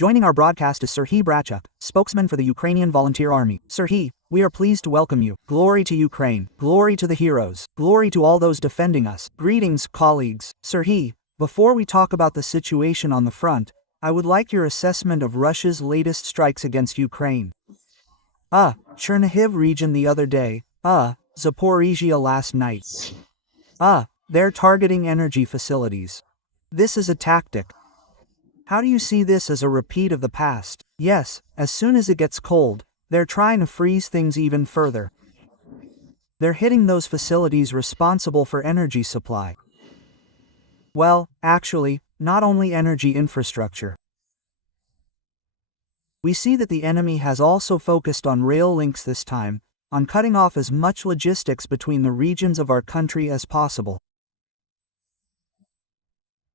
Joining our broadcast is Serhiy Brachuk, spokesman for the Ukrainian Volunteer Army. Serhiy, we are pleased to welcome you. Glory to Ukraine. Glory to the heroes. Glory to all those defending us. Greetings, colleagues. Serhiy, before we talk about the situation on the front, I would like your assessment of Russia's latest strikes against Ukraine. Chernihiv region the other day. Zaporizhia last night. They're targeting energy facilities. This is a tactic. How do you see this as a repeat of the past? Yes, as soon as it gets cold, they're trying to freeze things even further. They're hitting those facilities responsible for energy supply. Well, actually, not only energy infrastructure. We see that the enemy has also focused on rail links this time, on cutting off as much logistics between the regions of our country as possible.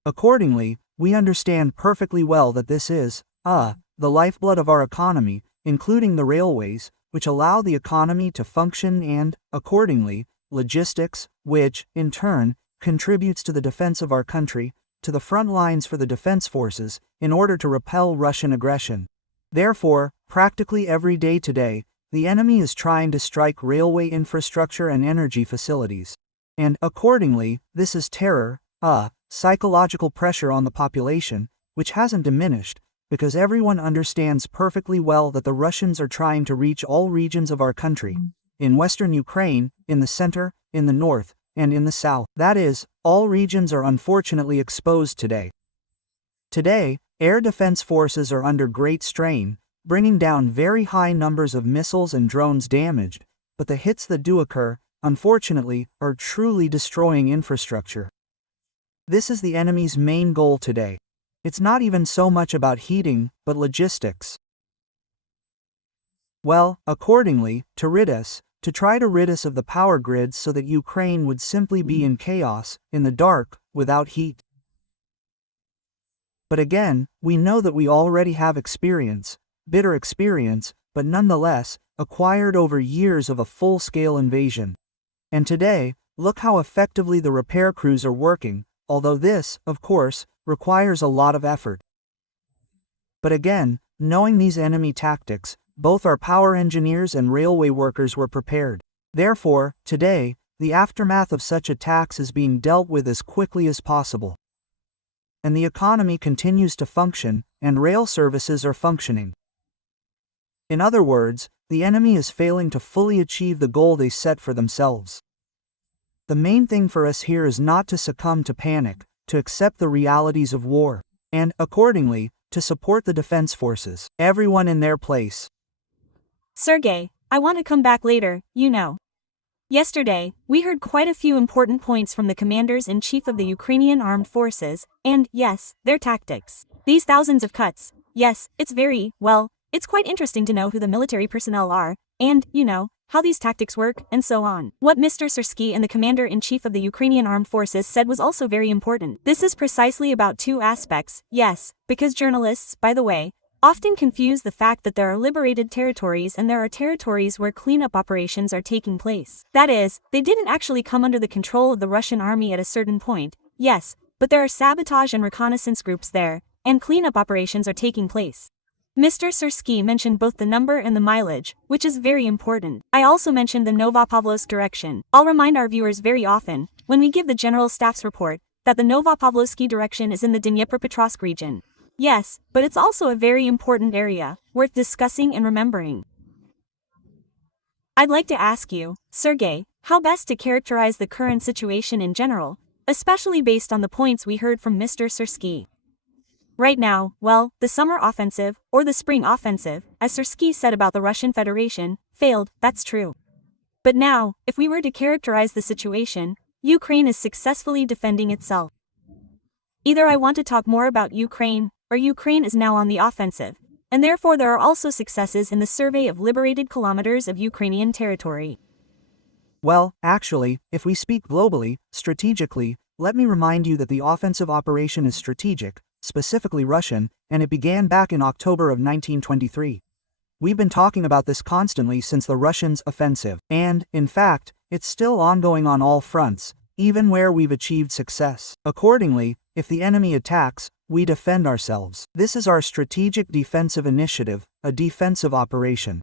Accordingly, we understand perfectly well that this is, the lifeblood of our economy, including the railways, which allow the economy to function and, accordingly, logistics, which, in turn, contributes to the defense of our country, to the front lines for the defense forces, in order to repel Russian aggression. Therefore, practically every day today, the enemy is trying to strike railway infrastructure and energy facilities. And, accordingly, this is terror, psychological pressure on the population, which hasn't diminished, because everyone understands perfectly well that the Russians are trying to reach all regions of our country, in western Ukraine, in the center, in the north, and in the south. That is, all regions are unfortunately exposed today. Today, air defense forces are under great strain, bringing down very high numbers of missiles and drones damaged, but the hits that do occur, unfortunately, are truly destroying infrastructure. This is the enemy's main goal today. It's not even so much about heating, but logistics. Well, accordingly, to try to rid us of the power grids so that Ukraine would simply be in chaos, in the dark, without heat. But again, we know that we already have experience, bitter experience, but nonetheless, acquired over years of a full-scale invasion. And today, look how effectively the repair crews are working, although this, of course, requires a lot of effort. But again, knowing these enemy tactics, both our power engineers and railway workers were prepared. Therefore, today, the aftermath of such attacks is being dealt with as quickly as possible. And the economy continues to function, and rail services are functioning. In other words, the enemy is failing to fully achieve the goal they set for themselves. The main thing for us here is not to succumb to panic, to accept the realities of war, and, accordingly, to support the defense forces, everyone in their place. Sergey, I want to come back later, you know. Yesterday, we heard quite a few important points from the commanders-in-chief of the Ukrainian armed forces, and, yes, their tactics. These thousands of cuts, yes, it's quite interesting to know who the military personnel are, and, you know, how these tactics work, and so on. What Mr. Syrskyi and the commander-in-chief of the Ukrainian armed forces said was also very important. This is precisely about two aspects, yes, because journalists, by the way, often confuse the fact that there are liberated territories and there are territories where cleanup operations are taking place. That is, they didn't actually come under the control of the Russian army at a certain point, yes, but there are sabotage and reconnaissance groups there, and cleanup operations are taking place. Mr. Syrskyi mentioned both the number and the mileage, which is very important. I also mentioned the Novopavlovsk direction. I'll remind our viewers very often, when we give the General Staff's report, that the Novopavlovsky direction is in the Dnipropetrovsk region. Yes, but it's also a very important area, worth discussing and remembering. I'd like to ask you, Sergey, how best to characterize the current situation in general, especially based on the points we heard from Mr. Syrskyi. Right now, well, the summer offensive, or the spring offensive, as Syrskyi said about the Russian Federation, failed, that's true. But now, if we were to characterize the situation, Ukraine is successfully defending itself. Either I want to talk more about Ukraine, or Ukraine is now on the offensive, and therefore there are also successes in the survey of liberated kilometers of Ukrainian territory. Well, actually, if we speak globally, strategically, let me remind you that the offensive operation is strategic, specifically Russian, and it began back in October of 1923. We've been talking about this constantly since the Russians' offensive, and, in fact, it's still ongoing on all fronts, even where we've achieved success. Accordingly, if the enemy attacks, we defend ourselves. This is our strategic defensive initiative, a defensive operation.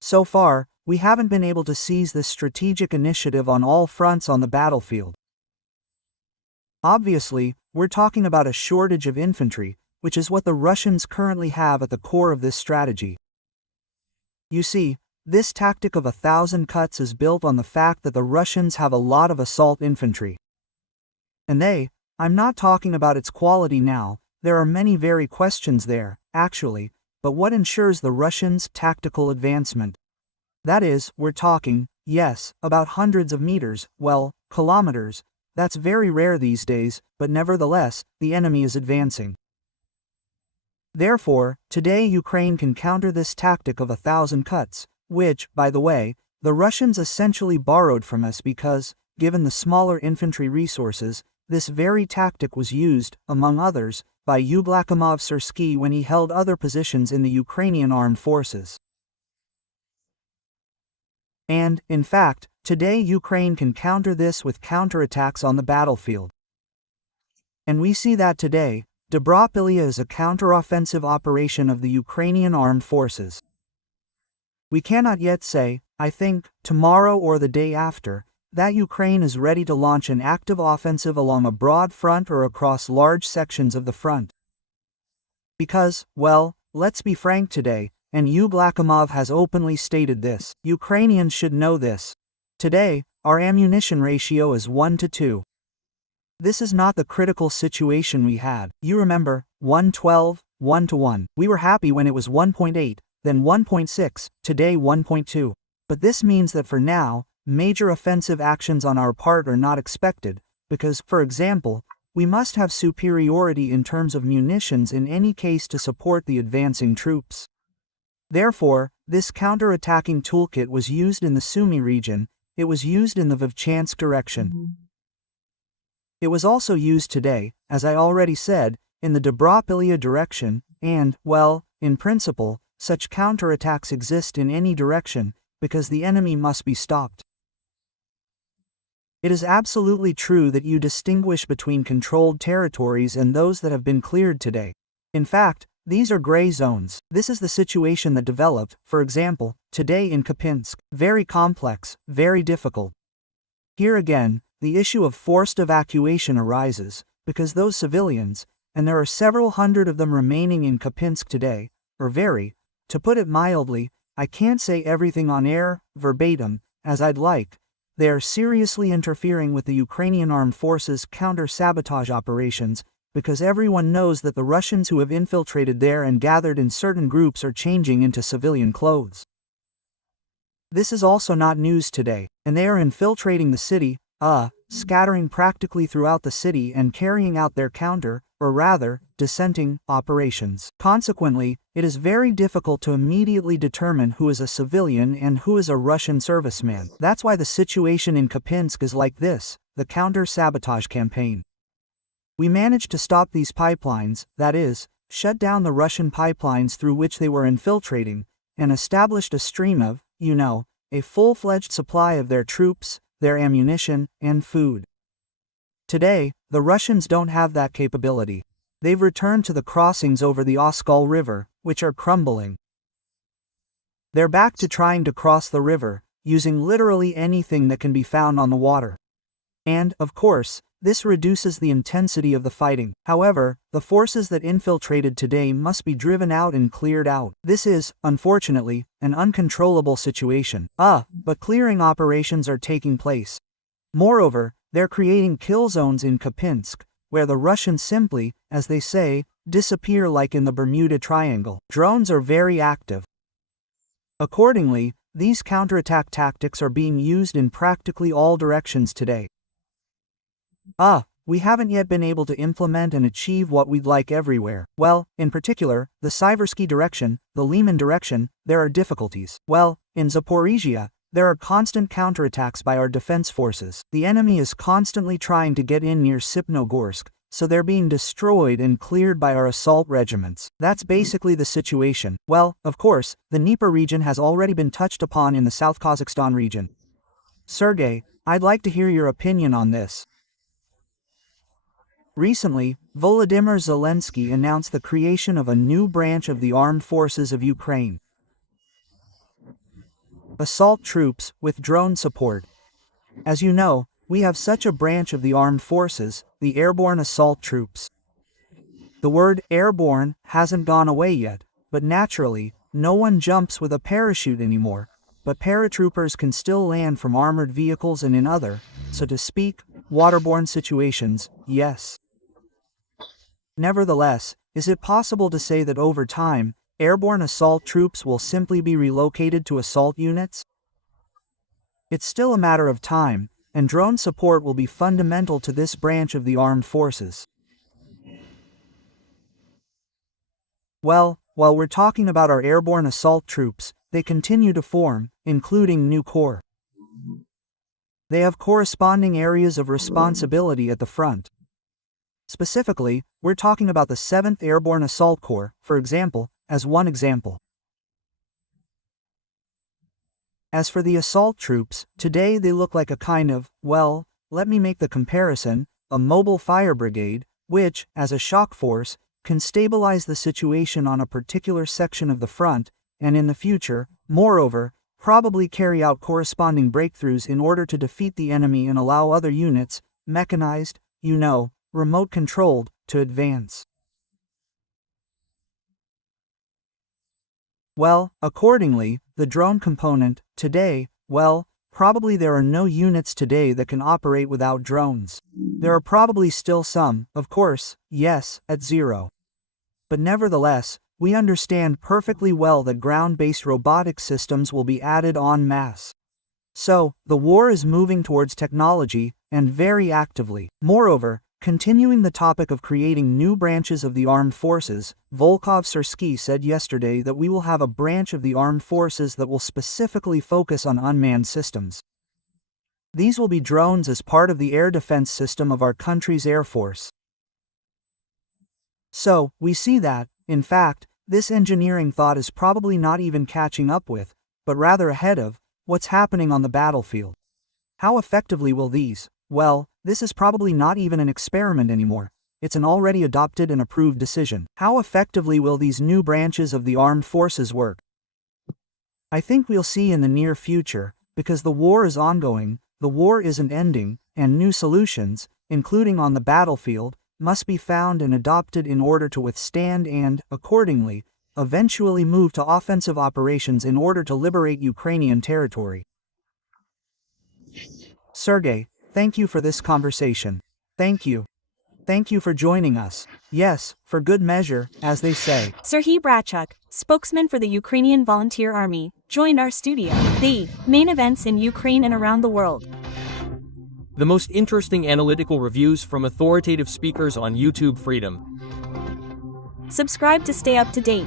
So far, we haven't been able to seize this strategic initiative on all fronts on the battlefield. Obviously, we're talking about a shortage of infantry, which is what the Russians currently have at the core of this strategy. You see, this tactic of 1,000 cuts is built on the fact that the Russians have a lot of assault infantry. And I'm not talking about its quality now, there are many very questions there, actually, but what ensures the Russians' tactical advancement? That is, we're talking, yes, about hundreds of meters, well, kilometers. That's very rare these days, but nevertheless, the enemy is advancing. Therefore, today Ukraine can counter this tactic of 1,000 cuts, which, by the way, the Russians essentially borrowed from us because, given the smaller infantry resources, this very tactic was used, among others, by Yublakimov-Syrskyi when he held other positions in the Ukrainian armed forces. And, in fact, today Ukraine can counter this with counterattacks on the battlefield. And we see that today, Dobropilya is a counteroffensive operation of the Ukrainian armed forces. We cannot yet say, I think, tomorrow or the day after, that Ukraine is ready to launch an active offensive along a broad front or across large sections of the front. Because, well, let's be frank today, and Yublakimov has openly stated this. Ukrainians should know this. Today, our ammunition ratio is 1-to-2. This is not the critical situation we had. You remember, 1-12, 1-to-1. We were happy when it was 1.8, then 1.6, today 1.2. But this means that for now, major offensive actions on our part are not expected, because, for example, we must have superiority in terms of munitions in any case to support the advancing troops. Therefore, this counter-attacking toolkit was used in the Sumy region, it was used in the Vovchansk direction. It was also used today, as I already said, in the Dobropilya direction, and, well, in principle, such counterattacks exist in any direction, because the enemy must be stopped. It is absolutely true that you distinguish between controlled territories and those that have been cleared today. In fact, these are gray zones. This is the situation that developed, for example, today in Kupinsk. Very complex, very difficult. Here again, the issue of forced evacuation arises, because those civilians, and there are several hundred of them remaining in Kupinsk today, are very, to put it mildly, I can't say everything on air, verbatim, as I'd like, they are seriously interfering with the Ukrainian armed forces' counter-sabotage operations, because everyone knows that the Russians who have infiltrated there and gathered in certain groups are changing into civilian clothes. This is also not news today, and they are infiltrating the city, scattering practically throughout the city and carrying out their counter, or rather, dissenting, operations. Consequently, it is very difficult to immediately determine who is a civilian and who is a Russian serviceman. That's why the situation in Kupinsk is like this, the counter-sabotage campaign. We managed to stop these pipelines, that is, shut down the Russian pipelines through which they were infiltrating, and established a stream of, a full-fledged supply of their troops, their ammunition, and food. Today, the Russians don't have that capability. They've returned to the crossings over the Oskol River, which are crumbling. They're back to trying to cross the river, using literally anything that can be found on the water. And, of course, this reduces the intensity of the fighting. However, the forces that infiltrated today must be driven out and cleared out. This is, unfortunately, an uncontrollable situation. But clearing operations are taking place. Moreover, they're creating kill zones in Kupinsk, where the Russians simply, as they say, disappear like in the Bermuda Triangle. Drones are very active. Accordingly, these counterattack tactics are being used in practically all directions today. We haven't yet been able to implement and achieve what we'd like everywhere. Well, in particular, the Siversky direction, the Liman direction, there are difficulties. Well, in Zaporizhia, there are constant counterattacks by our defense forces. The enemy is constantly trying to get in near Sipnogorsk, so they're being destroyed and cleared by our assault regiments. That's basically the situation. Well, of course, the Dnieper region has already been touched upon in the South Kazakhstan region. Sergey, I'd like to hear your opinion on this. Recently, Volodymyr Zelensky announced the creation of a new branch of the armed forces of Ukraine. Assault troops with drone support. As you know, we have such a branch of the armed forces, the airborne assault troops. The word airborne hasn't gone away yet, but naturally, no one jumps with a parachute anymore, but paratroopers can still land from armored vehicles and in other, so to speak, waterborne situations, yes. Nevertheless, is it possible to say that over time, airborne assault troops will simply be relocated to assault units? It's still a matter of time, and drone support will be fundamental to this branch of the armed forces. Well, while we're talking about our airborne assault troops, they continue to form, including new corps. They have corresponding areas of responsibility at the front. Specifically, we're talking about the 7th Airborne Assault Corps, for example, as one example. As for the assault troops, today they look like a kind of, well, let me make the comparison, a mobile fire brigade, which, as a shock force, can stabilize the situation on a particular section of the front, and in the future, moreover, probably carry out corresponding breakthroughs in order to defeat the enemy and allow other units, mechanized, remote-controlled, to advance. Well, accordingly, the drone component, today, well, probably there are no units today that can operate without drones. There are probably still some, of course, yes, at zero. But nevertheless, we understand perfectly well that ground-based robotic systems will be added en masse. So, the war is moving towards technology, and very actively. Moreover, continuing the topic of creating new branches of the armed forces, Volkov-Syrskyi said yesterday that we will have a branch of the armed forces that will specifically focus on unmanned systems. These will be drones as part of the air defense system of our country's air force. So, we see that, in fact, this engineering thought is probably not even catching up with, but rather ahead of, what's happening on the battlefield. How effectively will these? Well, this is probably not even an experiment anymore. It's an already adopted and approved decision. How effectively will these new branches of the armed forces work? I think we'll see in the near future, because the war is ongoing, the war isn't ending, and new solutions, including on the battlefield, must be found and adopted in order to withstand and, accordingly, eventually move to offensive operations in order to liberate Ukrainian territory. Sergey, thank you for this conversation. Thank you. Thank you for joining us. Yes, for good measure, as they say. Serhiy Brachuk, spokesman for the Ukrainian Volunteer Army, joined our studio. The main events in Ukraine and around the world. The most interesting analytical reviews from authoritative speakers on YouTube Freedom. Subscribe to stay up to date.